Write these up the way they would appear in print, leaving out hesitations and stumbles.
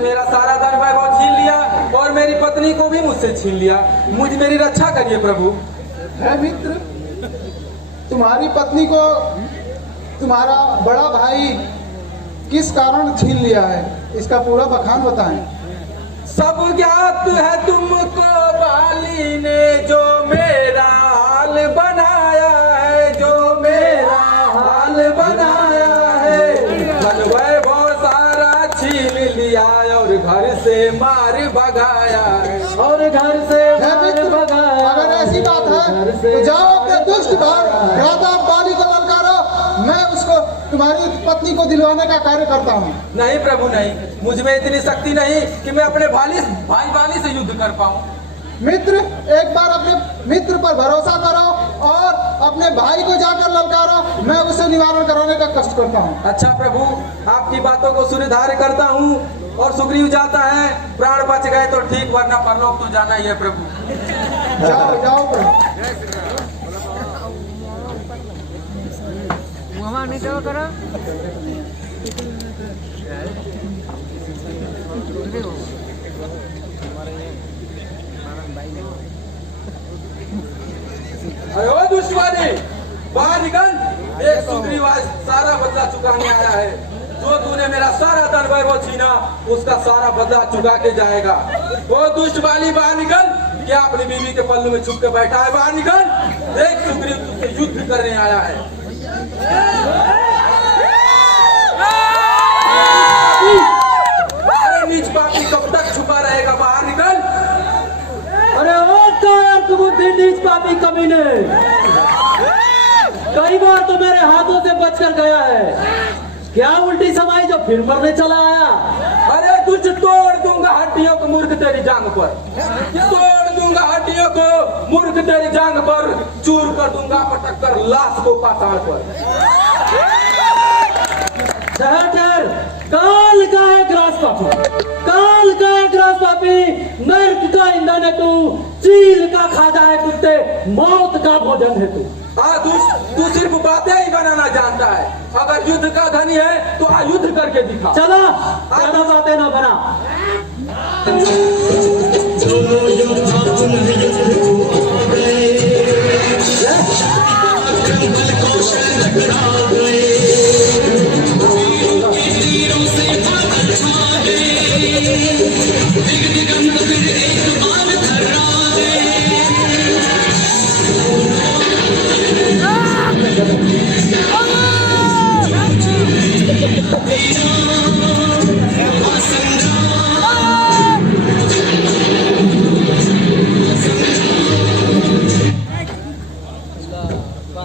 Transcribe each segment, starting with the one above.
मेरा सारा धन वैभव छीन लिया और मेरी पत्नी को भी मुझसे छीन लिया। मेरी रक्षा करिए प्रभु। है मित्र, तुम्हारी पत्नी को तुम्हारा बड़ा भाई किस कारण छीन लिया है, इसका पूरा बखान बताएं। सब ज्ञात है तुमको बाली ने जो मेरा हाल बनाया है, जो मेरा हाल बनाया है। धन वैभव सारा छीन लिया और घर से मार भगाया है, और घर से मार भगाया। अगर ऐसी बात है तो जाओ अपने दुष्ट भ्राता बाली को ललकारो, मैं उसको तुम्हारी पत्नी को दिलवाने का कार्य करता हूँ। नहीं प्रभु नहीं, मुझ में इतनी शक्ति नहीं कि मैं अपने भाई बाली से युद्ध कर पाऊँ। मित्र, एक बार अपने मित्र पर भरोसा करो और अपने भाई को जाकर ललकारो, मैं उसे निवारण कराने का कष्ट करता हूँ। अच्छा प्रभु, आपकी बातों को स्वीकार करता हूँ। और सुग्रीव जाता है, प्राण बच गए तो ठीक, वरना परलोक तो जाना ही है प्रभु। जाओ जाओ प्रभु। अरे ओ दुष्टवादी, बाहर निकल। एक सुग्रीव आज सारा बदला चुकाने आया है। जो तूने मेरा सारा धन वैभव छीना, उसका सारा बदला चुका के जाएगा। वो दुष्ट वाली बाहर निकल। क्या अपनी बीवी के पल्लू में छुप के बैठा है? बाहर निकल। एक सुग्रीव तुझसे युद्ध करने आया है। अरे नीच पापी, कब तक छुपा रहेगा? बाहर निकल। अरे ओ कायर कुबुद्धि नीच पापी कमीने, कई बार तो मेरे हाथों से बचकर गया है, क्या उल्टी समाई जो फिर मरने चला आया? अरे कुछ तोड़ दूंगा हड्डियों को मूर्ख तेरी जांग पर, तोड़ दूंगा हड्डियों को मूर्ख तेरी जांग पर, चूर कर दूंगा पटक कर लाश को पाताल पर। ठहर, काल का है ग्रास पापी, काल का है ग्रास पापी, नर्क का ईंधन है तू, चील का खाजा है कुत्ते, मौत का भोजन है तू। तू सिर्फ बातें ही बनाना जानता है। अगर युद्ध का धनी है तो युद्ध करके दिखा। चला, ज्यादा बातें ना बना।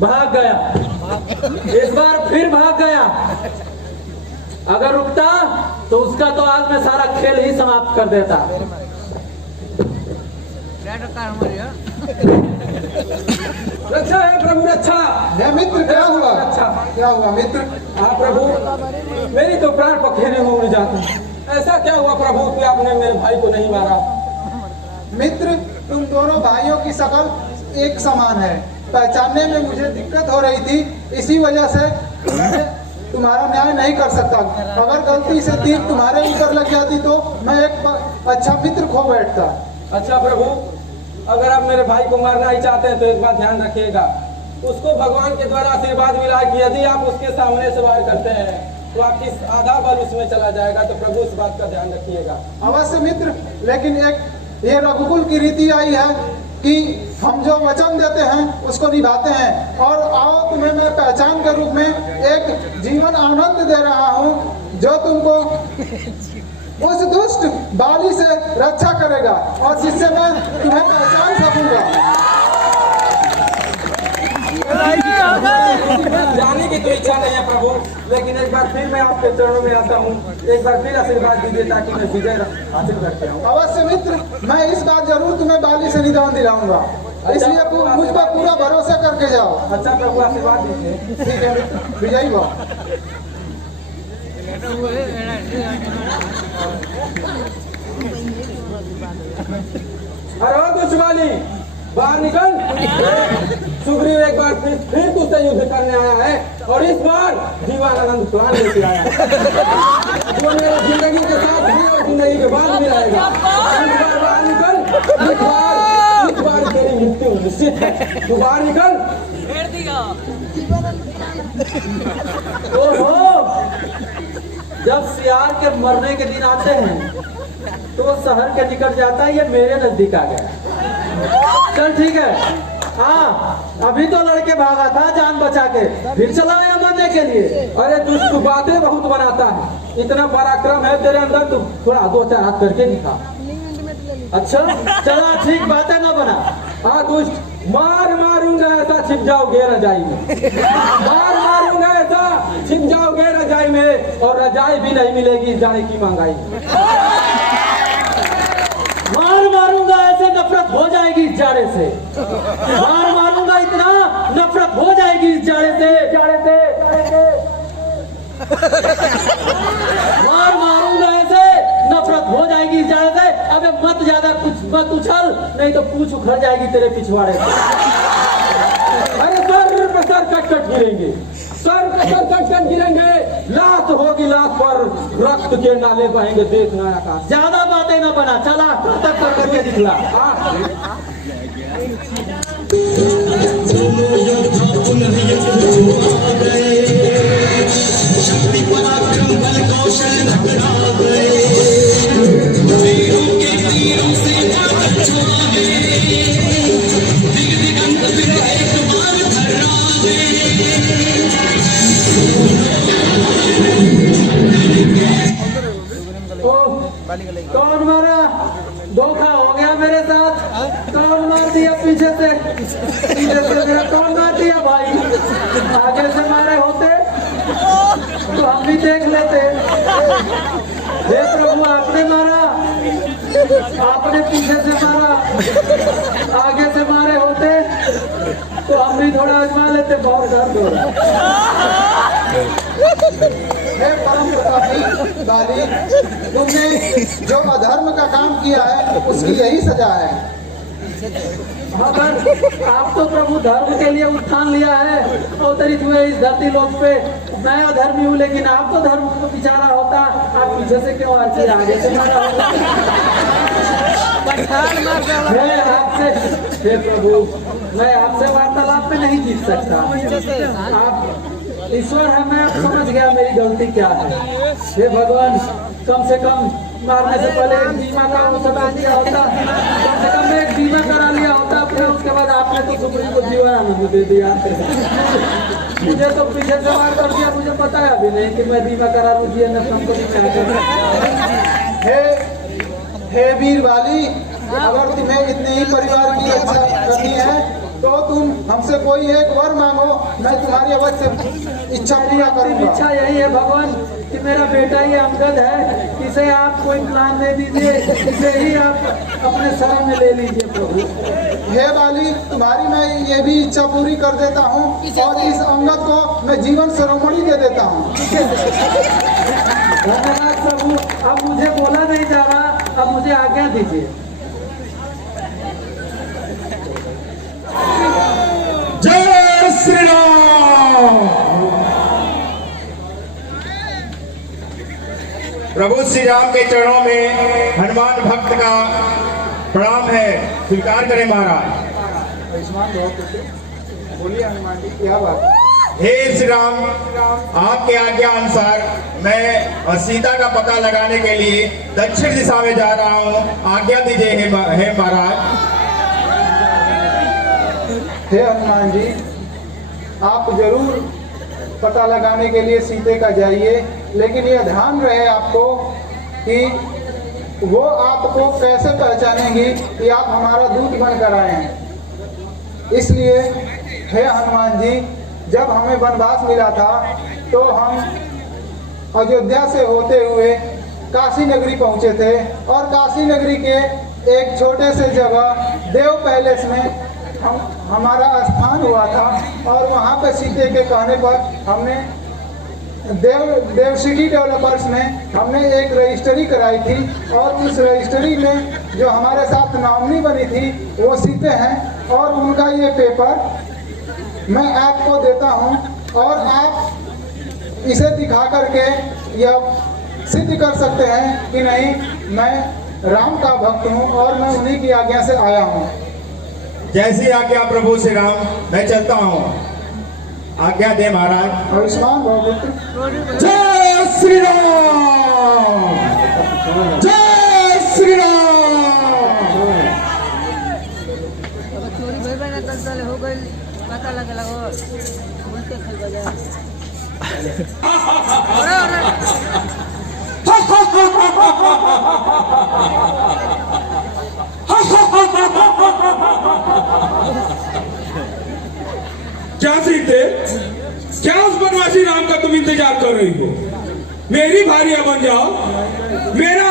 भाग गया, इस बार फिर भाग गया। अगर रुकता तो उसका तो आज मैं सारा खेल ही समाप्त कर देता। रक्षा है प्रभु, रक्षा है मित्र। क्या हुआ? अच्छा क्या हुआ मित्र? हाँ प्रभु, मेरी तो प्राण पखेरे हो जाते। ऐसा क्या हुआ प्रभु कि आपने मेरे भाई को नहीं मारा? मित्र, तुम दोनों भाइयों की शक्ल एक समान है, पहचानने में मुझे दिक्कत हो रही थी, इसी वजह से मैं तुम्हारा न्याय नहीं कर सकता। अगर गलती से तीर तुम्हारे ऊपर लग जाती तो मैं एक अच्छा मित्र खो बैठता। अच्छा प्रभु, अगर आप मेरे भाई को मारना ही चाहते हैं तो एक बात ध्यान रखिएगा, उसको भगवान के द्वारा आशीर्वाद मिला कि यदि आप उसके सामने से वार करते हैं तो आपकी आधा बल उसमें चला जाएगा। तो प्रभु इस बात का ध्यान रखिएगा। अवश्य मित्र, लेकिन एक ये रघुकुल की रीति आई है कि हम जो वचन देते हैं उसको निभाते हैं। और आओ, तुम्हें मैं पहचान के रूप में एक जीवन आनंद दे रहा हूँ जो तुमको उस दुष्ट बाली से रक्षा करेगा और जिससे मैं तुम्हें पहचान सकूंगा। जाने की तो इच्छा नहीं है प्रभु, लेकिन एक बार फिर मैं आपके चरणों में आता हूँ। एक बार फिर आशीर्वाद दीजिए ताकि मैं विजय हासिल करके आऊँ। अवश्य मित्र, मैं इस बार जरूर तुम्हें बाली से निदान दिलाऊंगा, इसलिए तुम मुझ पर पूरा भरोसा करके जाओ। अच्छा प्रभु, आशीर्वाद दीजिए। ठीक है मित्र, विजयी भव। अरे दुश्मनी, बाहर निकल। सुग्रीव एक बार फिर तुझसे युद्ध करने आया है और इस बार जीवनानंद प्लान लेके आया है। जो मेरी जिंदगी के साथ भी और जिंदगी नहीं रहेगा। एक बार बाहर निकल, एक बार तेरी मृत्यु निश्चित है। तू बाहर निकल। ओहो, जब सियार के मरने के दिन आते हैं तो वो शहर के निकट जाता है, ये मेरे नजदीक आ गया। चल ठीक है, हाँ अभी तो लड़के भागा था जान बचा के, फिर चला आया मरने के लिए। अरे तू बातें बहुत बनाता है, इतना पराक्रम है तेरे अंदर, तू थोड़ा 2-4 हाथ करके दिखा। अच्छा चला ठीक, बातें ना बना। हाँ दुष्ट, मारूंगा ऐसा छिप जाओगे रजाई में, मारूंगा ऐसा छिप जाओगे रजाई में, और रजाई भी नहीं मिलेगी जाने की महंगाई में। मारूंगा ऐसे नफरत हो जाएगी इस जाड़े से, मारूंगा इतना नफरत हो जाएगी इस जाड़े से, मारूंगा ऐसे नफरत हो जाएगी इस जाड़े से। अबे मत ज्यादा कुछ मत उछल, नहीं तो पूछ उखड़ जाएगी तेरे पिछवाड़े से। अरे सर पे सर कट गिरेंगे, सर पे सर कट गिरेंगे, लाश होगी लाश पर, रक्त के नाले बहेंगे, देखना आकाश। ज्यादा बातें ना बना, चला तक करके दिखला। कौन मारा? धोखा हो गया मेरे साथ। कौन मार दिया पीछे से मेरा? कौन मार दिया भाई? आगे से मारे होते तो हम भी देख लेते। हे प्रभु, आपने मारा, आपने पीछे से मारा, आगे से मारे होते तो हम भी थोड़ा आजमा लेते। बहुत दर्द हो रहा। हे परम प्रतापी बाली, तुमने जो अधर्म का काम किया है उसकी यही सजा है। मगर आप तो प्रभु धर्म के लिए उत्थान लिया है, अवतरित हुए इस धरती लोक पे। मैं अधर्मी हूँ, लेकिन आप तो धर्म को बिचारा होता, आप पीछे से क्यों आते? आगे से मारा होता। हे प्रभु, मैं आपसे वार्तालाप में नहीं जीत सकता। आप ईश्वर है, मैं समझ गया मेरी गलती क्या है। हे भगवान, कम से कम मारने से पहले एक बीमा का वो सब दिया होता, कम से कम एक बीमा करा लिया होता। फिर उसके बाद आपने तो सुप्रीम को जीवन दे दिया। मुझे तो पीछे से मार कर दिया, मुझे पता है अभी नहीं कि मैं बीमा करा लूँ जी हमको हे वीर वाली, अगर तुम्हें इतने ही परिवार की रक्षा करनी है तो तुम हमसे कोई एक वर मांगो, मैं तुम्हारी अवश्य इच्छा पूरा करूंगा। इच्छा यही है भगवान कि मेरा बेटा ये अंगद है, इसे आप कोई प्लान दे दीजिए, इसे ही आप अपने शरण में ले लीजिए प्रभु। हे बाली, तुम्हारी मैं ये भी इच्छा पूरी कर देता हूँ और इस अंगद को मैं जीवन शिरोमणि दे देता हूँ। धन्यवाद प्रभु। अब मुझे बोला नहीं जा रहा, अब मुझे आज्ञा दीजिए। जय श्री राम। प्रभु श्री राम के चरणों में हनुमान भक्त का प्रणाम है, स्वीकार करें महाराज। बोलिए हनुमान जी, क्या बात? हे श्री राम, आपके आज्ञा अनुसार मैं सीता का पता लगाने के लिए दक्षिण दिशा में जा रहा हूँ, आज्ञा दीजिए हे महाराज। हे हनुमान जी, आप जरूर पता लगाने के लिए सीते का जाइए, लेकिन यह ध्यान रहे आपको कि वो आपको कैसे पहचानेंगी कि आप हमारा दूत बनकर आए हैं। इसलिए हे हनुमान जी, जब हमें वनवास मिला था तो हम अयोध्या से होते हुए काशी नगरी पहुंचे थे, और काशी नगरी के एक छोटे से जगह देव पैलेस में हमारा स्थान हुआ था, और वहाँ पे सीते के कहने पर हमने देव सिटी डेवलपर्स में हमने एक रजिस्ट्री कराई थी, और उस रजिस्ट्री में जो हमारे साथ नॉमिनी बनी थी वो सीते हैं, और उनका ये पेपर मैं आपको देता हूँ, और आप इसे दिखा करके यह सिद्ध कर सकते हैं कि नहीं मैं राम का भक्त हूँ और मैं उन्हीं की आज्ञा से आया हूँ। जैसी आज्ञा प्रभु श्री राम, मैं चलता हूँ। आज्ञा दे महाराज। आयुष्मान भव पुत्र। जय श्री राम, जय श्री राम। चोरी भइल बा ना दल हो गइल पता लगला हो बोलते खल बजा क्या सीते, क्या उस बनवासी राम का तुम इंतजार कर रही हो? मेरी भारिया बन जाओ। मेरा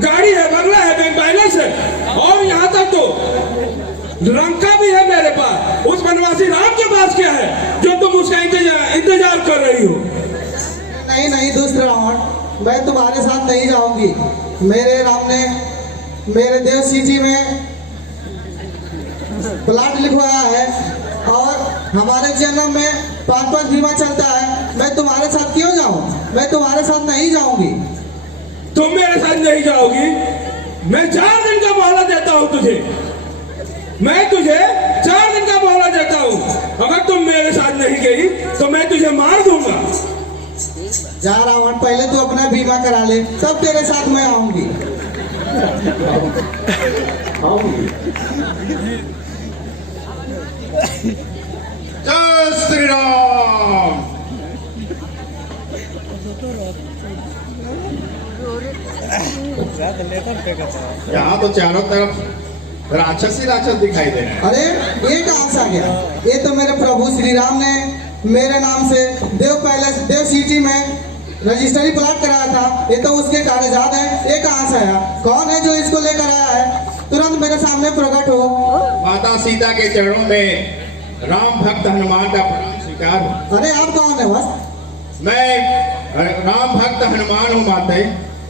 गाड़ी है, बंगला है, बैंक बैलेंस है और यहाँ तक तो लंका भी है मेरे पास। उस बनवासी राम के पास क्या है जो तुम उसका इंतजार कर रही हो? नहीं नहीं दुष्ट रावण, मैं तुम्हारे साथ नहीं जाऊंगी। मेरे राम ने मेरे देव सिटी में प्लाट लिखवाया है और हमारे जन्म में 5-5 बीमा चलता है। मैं तुम्हारे साथ क्यों जाऊं? मैं तुम्हारे साथ नहीं जाऊंगी। तुम मेरे साथ नहीं जाओगी? मैं 4 दिन का मोहलत देता हूँ तुझे। मैं तुझे 4 दिन का मोहलत देता हूँ। अगर तुम मेरे साथ नहीं गई तो मैं तुझे मार दूंगा। जा रावण, पहले तू अपना बीमा करा ले, तब तेरे साथ मैं आऊंगी। जय श्री राम। यहाँ तो चारों तरफ राक्षस ही राक्षस दिखाई दे रहे हैं। अरे ये कहाँ से आ गया? ये तो मेरे प्रभु श्री राम ने मेरे नाम से देव पैलेस देव सिटी में रजिस्ट्री प्लाट कराया था। ये तो उसके कागजात हैं। ये कहाँ से आया? कौन है जो इसको लेकर आया है? तुरंत मेरे सामने प्रकट हो। माता सीता के चरणों में राम भक्त हनुमान का प्रणाम स्वीकार हो। अरे आप कौन है? बस मैं राम भक्त हनुमान हूँ माते।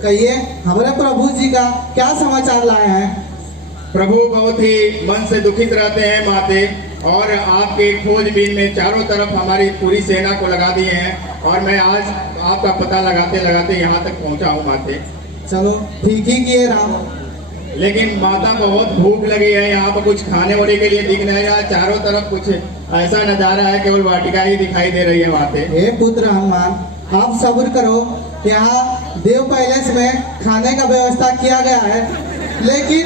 कहिए, हमारे प्रभु जी का क्या समाचार लाए हैं? प्रभु बहुत ही मन से दुखित रहते हैं माते, और आपके खोजबीन में चारों तरफ हमारी पूरी सेना को लगा दिए हैं और मैं आज आपका पता लगाते लगाते यहाँ तक पहुँचा हूँ माते। चलो ठीक ही किए राम। लेकिन माता बहुत भूख लगी है। यहाँ पर कुछ खाने वाने के लिए दिख नहीं रहा। चारों तरफ कुछ ऐसा नजारा है, केवल वाटिका ही दिखाई दे रही है माते। हे पुत्र हनुमान, आप सब्र करो। यहाँ देव पैलेस में खाने का व्यवस्था किया गया है, लेकिन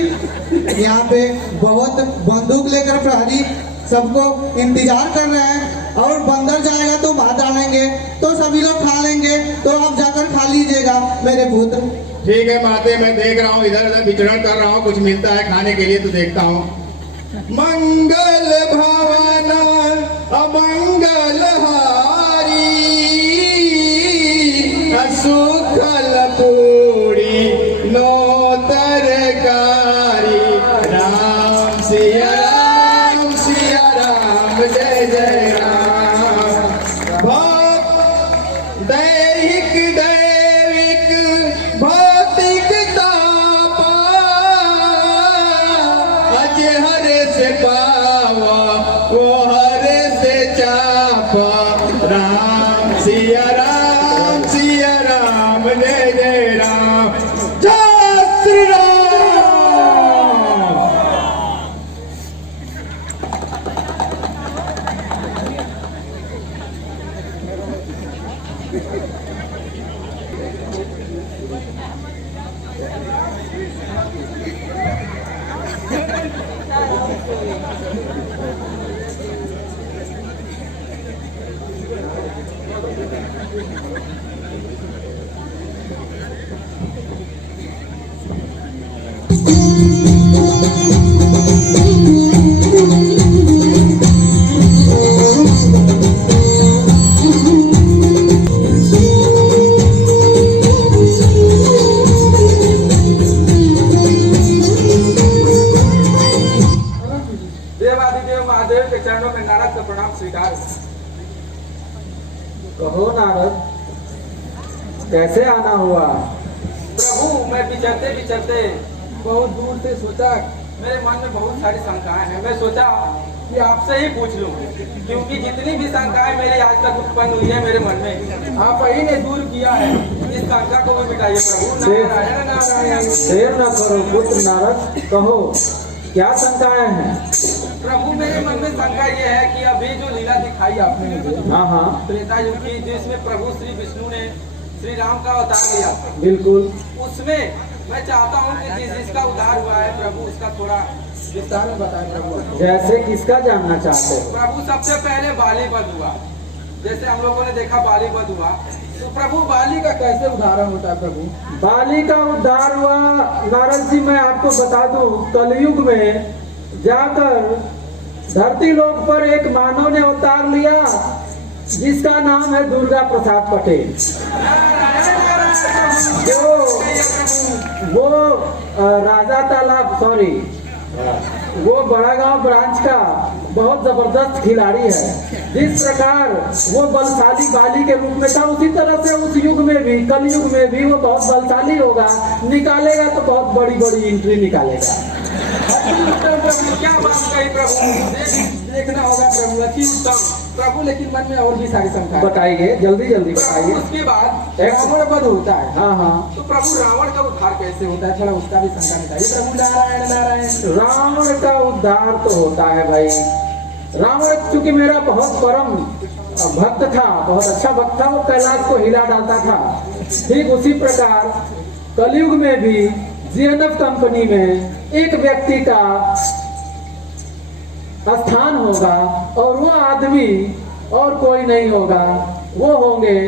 यहाँ पे बहुत बंदूक लेकर प्रहरी सबको इंतजार कर रहे हैं और बंदर जाएगा तो मार डालेंगे, तो सभी लोग खा लेंगे। तो आप जाकर खा लीजिएगा मेरे पुत्र। ठीक है माते, मैं देख रहा हूँ, इधर उधर विचरण कर रहा हूँ, कुछ मिलता है खाने के लिए तो देखता हूँ। मंगल भावना अमंगल हारी, सुखल पूरी नो तरकारी। राम सिया राम जय जय राम। दैहिक दैविक भौतिक तापा, अज हरे से पावा वो हरे से चापा। राम सिया राम जय जय राम। जय श्री राम। देवाधिदेव महादेव के चरणों में नारद का प्रणाम स्वीकार। कहो नारद, कैसे आना हुआ? प्रभु, मैं विचरते विचरते बहुत दूर से सोचा मेरे मन में बहुत सारी शंकाएं हैं। मैं सोचा कि आपसे ही पूछ लूं, क्योंकि जितनी भी शंकाएं मेरी आज तक उत्पन्न हुई है मेरे मन में, आप ही ने दूर किया है। इस शंका को भी मिटाइए प्रभु। नारायण नारायण। देर न करो पुत्र नारद, कहो क्या शंकाएं हैं? प्रभु मेरे मन में शंका ये है कि अभी जो लीला दिखाई आपने मुझे, हाँ हाँ त्रेता युग की, जिसमें प्रभु श्री विष्णु ने श्री राम का अवतार लिया, बिल्कुल। उसमें मैं चाहता हूँ कि जिसका उद्धार हुआ है प्रभु उसका थोड़ा विस्तार में बताएं प्रभु। जैसे किसका जानना चाहते हो? प्रभु सबसे पहले बाली वध हुआ, जैसे हम लोगों ने देखा बाली वध हुआ, तो प्रभु बाली का कैसे उदाहरण होता है प्रभु? बाली का उद्धार हुआ नारद जी, मैं आपको बता दूं, कलयुग में जाकर धरती लोक पर एक मानव ने अवतार लिया जिसका नाम है दुर्गा प्रसाद पटेल। वो राजा तालाब, सॉरी, वो बड़ा गांव ब्रांच का बहुत जबरदस्त खिलाड़ी है। जिस प्रकार वो बलशाली बाली के रूप में था, उसी तरह से उस युग में भी, कलयुग में भी वो बहुत बलशाली होगा। निकालेगा तो बहुत बड़ी बड़ी एंट्री निकालेगा। क्या बात कही प्रभु, देखना होगा प्रभु, अति उत्तम प्रभु। लेकिन मन में और भी सारी शंका। बताइए, जल्दी जल्दी बताइए। उसके बाद रावण वध होता है। हाँ हाँ, तो प्रभु रावण का उद्धार कैसे होता है, थोड़ा उसका भी शंका बताइए प्रभु। नारायण नारायण। रावण का उद्धार तो होता है भाई। रावण चूंकि मेरा बहुत परम भक्त था, बहुत अच्छा भक्त था, वो कैलाश को हिला डालता था। ठीक उसी प्रकार कलयुग में भी जीएनएफ कंपनी में एक व्यक्ति का स्थान होगा, और वो आदमी और कोई नहीं होगा, वो होंगे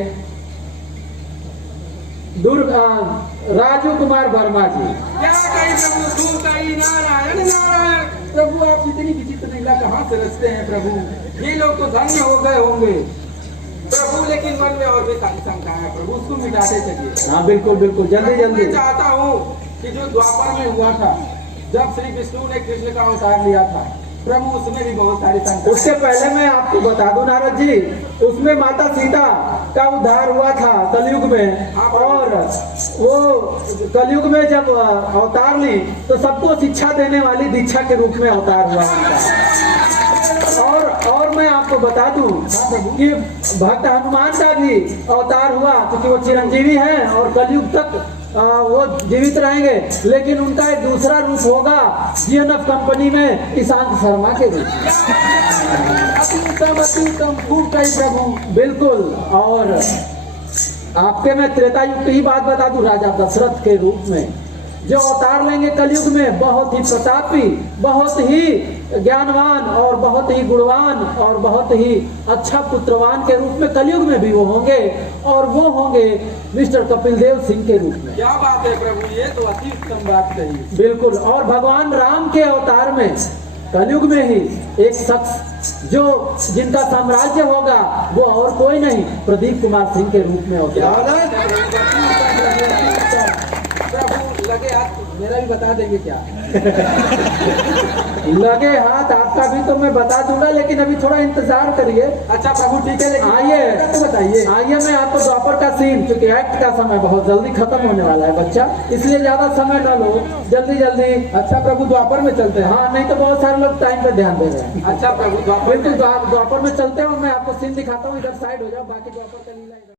राजू कुमार वर्मा जी। क्या कही प्रभु, तू कही। नारायण नारायण। प्रभु आप इतनी विचित्र लीला कहाँ से रचते हैं प्रभु, ये लोग तो धन्य हो गए होंगे प्रभु। लेकिन मन में और भी सारी शंका है प्रभु, उसको मिटाते चलिए। हाँ बिल्कुल बिल्कुल, जल्दी जल्दी। मैं चाहता हूँ कि जो द्वापर में हुआ था, जब श्री विष्णु ने कृष्ण का अवतार लिया था प्रभु, उसमें भी बहुत सारी शंका। उससे पहले मैं आपको बता दूं नारद जी, उसमें माता सीता का उद्धार हुआ था कलयुग में। और वो कलयुग में जब अवतार ली तो सबको शिक्षा देने वाली दीक्षा के रूप में अवतार हुआ उनका। और मैं आपको बता दूं कि भक्त हनुमान का भी अवतार हुआ, क्योंकि वो चिरंजीवी है और कलयुग तक वो जीवित रहेंगे। लेकिन उनका एक दूसरा रूप होगा जीएनएफ कंपनी में ईशांत शर्मा के रूप। अति उत्तम खूब कही प्रभु। बिल्कुल। और आपके मैं त्रेता युग की ही बात बता दूं, राजा दशरथ के रूप में जो अवतार लेंगे कलयुग में, बहुत ही प्रतापी, बहुत ही ज्ञानवान और बहुत ही गुणवान और बहुत ही अच्छा पुत्रवान के रूप में कलयुग में भी वो होंगे। और वो होंगे मिस्टर कपिल देव सिंह के रूप में। क्या बात है प्रभु, ये तो अति उत्तम बात कही। बिल्कुल। और भगवान राम के अवतार में कलयुग में ही एक शख्स जो जिनका साम्राज्य होगा वो और कोई नहीं, प्रदीप कुमार सिंह के रूप में होगा। प्रभु लगे हाथ मेरा भी बता देंगे क्या? लगे हाथ आपका भी तो मैं बता दूंगा, लेकिन अभी थोड़ा इंतजार करिए। अच्छा प्रभु ठीक है, लेकिन आइए तो बताइए। आइए, मैं आपको द्वापर का सीन, क्योंकि एक्ट का समय बहुत जल्दी खत्म होने वाला है बच्चा, इसलिए ज्यादा समय न लो, जल्दी जल्दी। अच्छा प्रभु द्वापर में चलते हैं। हाँ, नहीं तो बहुत सारे लोग टाइम पे ध्यान दे रहे हैं। अच्छा प्रभु द्वापर बिल्कुल, द्वापर में चलते हैं और मैं आपको सीन दिखाता हूँ। इधर साइड हो जाओ, बाकी द्वापर का लीला